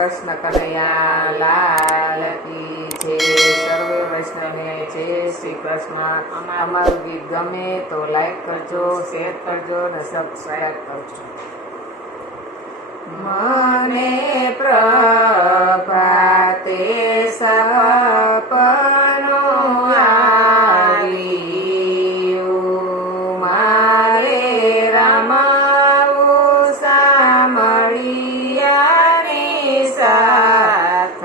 कृष्ण कन्हैया लाल की जय। सर्व वैष्णवने जय श्री कृष्ण। અમારું ગીત ગમે તો લાઈક કરજો, શેર કરજો અને સબસ્ક્રાઇબ કરજો। મને પ્રભાતે સપનું આવ્યું, મારે રમાવું સામળિયાની સાથ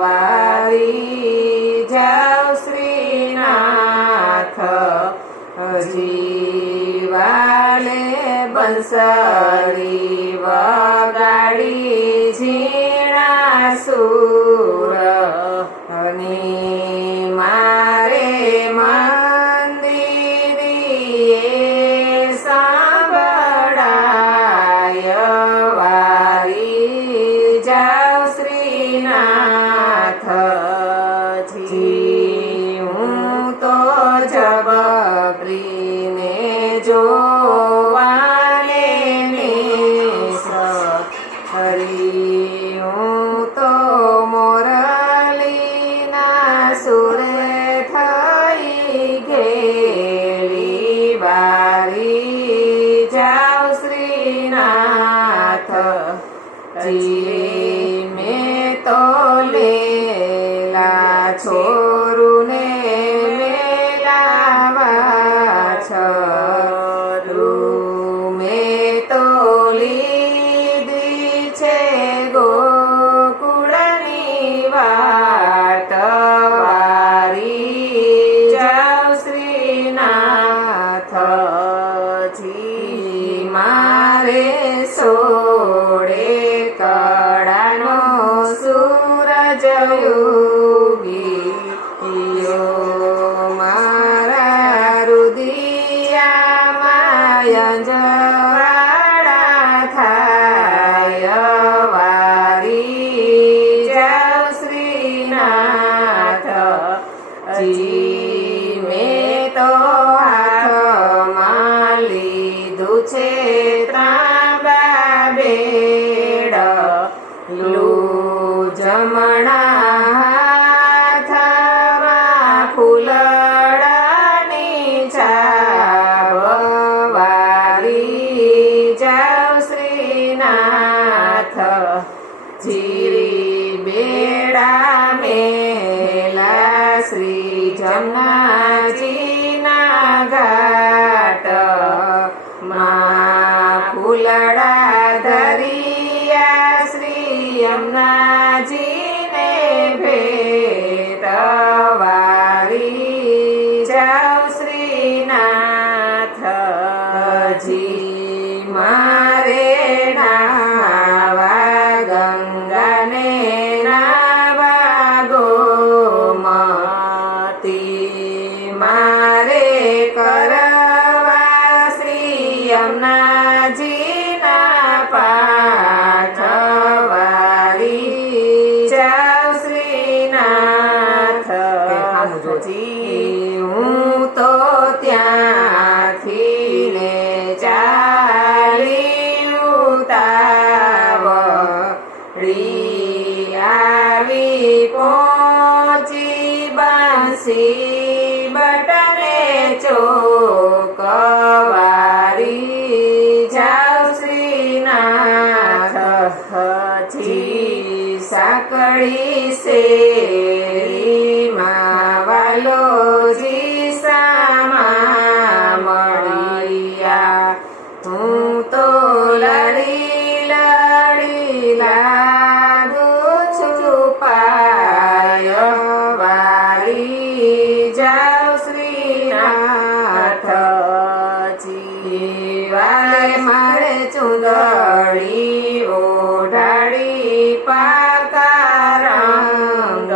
વારી જાઉં શ્રીનાથ, જીવાલે બંસરી વગાડી ઝીણા સુર ની મારે મંદિરીએ સાંભળાય વારી જાઉં શ્રીનાથ જી। હું તો જબરીને જોવાને હરી, હું તો મોરલીના સુરે થઈ ગેલી બારી જાઉં શ્રીનાથ જી। મેં તો લેલા છોરુને મેલાવા છરું, મેં તો લીધી છે ગોકુળની વાટ વારી જાઉં શ્રીનાથ જી। મારે સોળે કળાનો સૂરજ ઉગી, મારા રુદિયામાં અંજવાળા થાય વારી જાઉં શ્રીનાથ જી। મેં તો હાથમાં લીધું છે ત્રાંબા બેડ, જમણા હાથમાં ફૂલડાની છાપ વારી જાઉં શ્રીનાથ જી। બેડા મેલા શ્રી જમનાજીના ઘાટ માં ફૂલડા ધરિયા શ્રી યમુનાજીને ભેટ વારી જાઉં શ્રીનાથ જી। મારે નાવા ગંગાને નાવા ગોમતી, મારે કરવા શ્રી યમુનાજીના પાઠ વારી જાઉં શ્રીનાથ જી। હું તો ત્યાંથી ને ચાલી ઉતાવળી આવી પહોંચી બાંસી બટને ચોક વારી જાઉં શ્રીનાથ જી। સાંકળી શેરીમાં વાલોજી સામા મળ્યા, હું તો લડી લડી લાગું છું પાય વારી જાઉં શ્રીનાથ જી। વાલે મારે ચુંદડી ઓઢાડી પાકા રંગ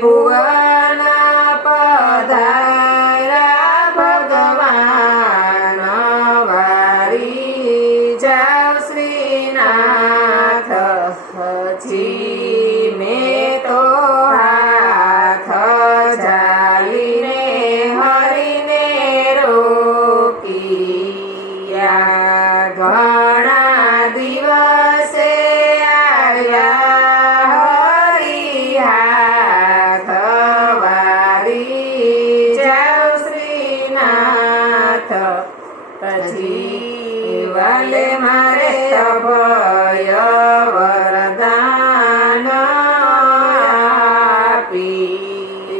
ભુવન પધાર્યા ભગવાન વારી જાવ શ્રીનાથ જી મેં તો હાથ ચાલીને હરીને રોકિયા ઘણા દિવસે આવ્યા હરી હાથ વારી જાવ શ્રીનાથ પછી વાલે મારે અભય વરદાન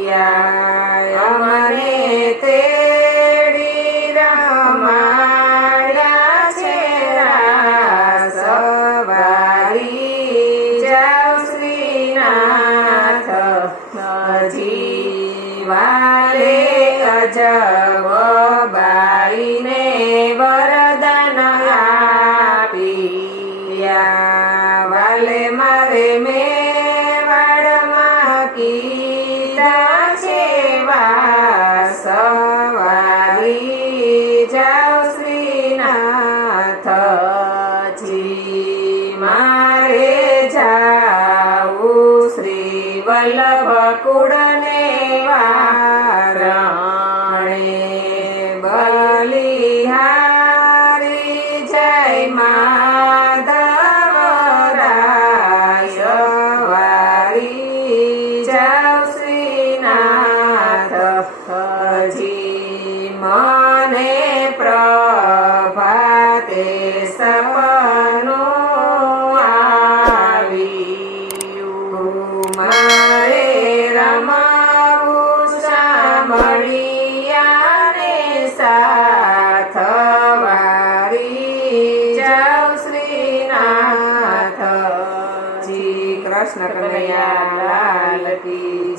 આપીયા અમને તેડી રમાડ્યા છે રાસ વારી જાવ શ્રીનાથ હજી વાલે અજબ બાઈને વરદાન આપીયા વાલે મારે મેવાડમાં કીધા છે વાસ વારી જાવ શ્રીનાથ જી મારે જાવું શ્રી વલ્લભ કુળને વારણે બલિહારી જય માધવરાય વારી જાવ શ્રીનાથ હજી મને પ્રભાતે સપનું આવ્યું મારે રમાવું સાંભળિયાને સાથ વારી જાવ શ્રીનાથ જી કૃષ્ણ કનૈયા લાલ કી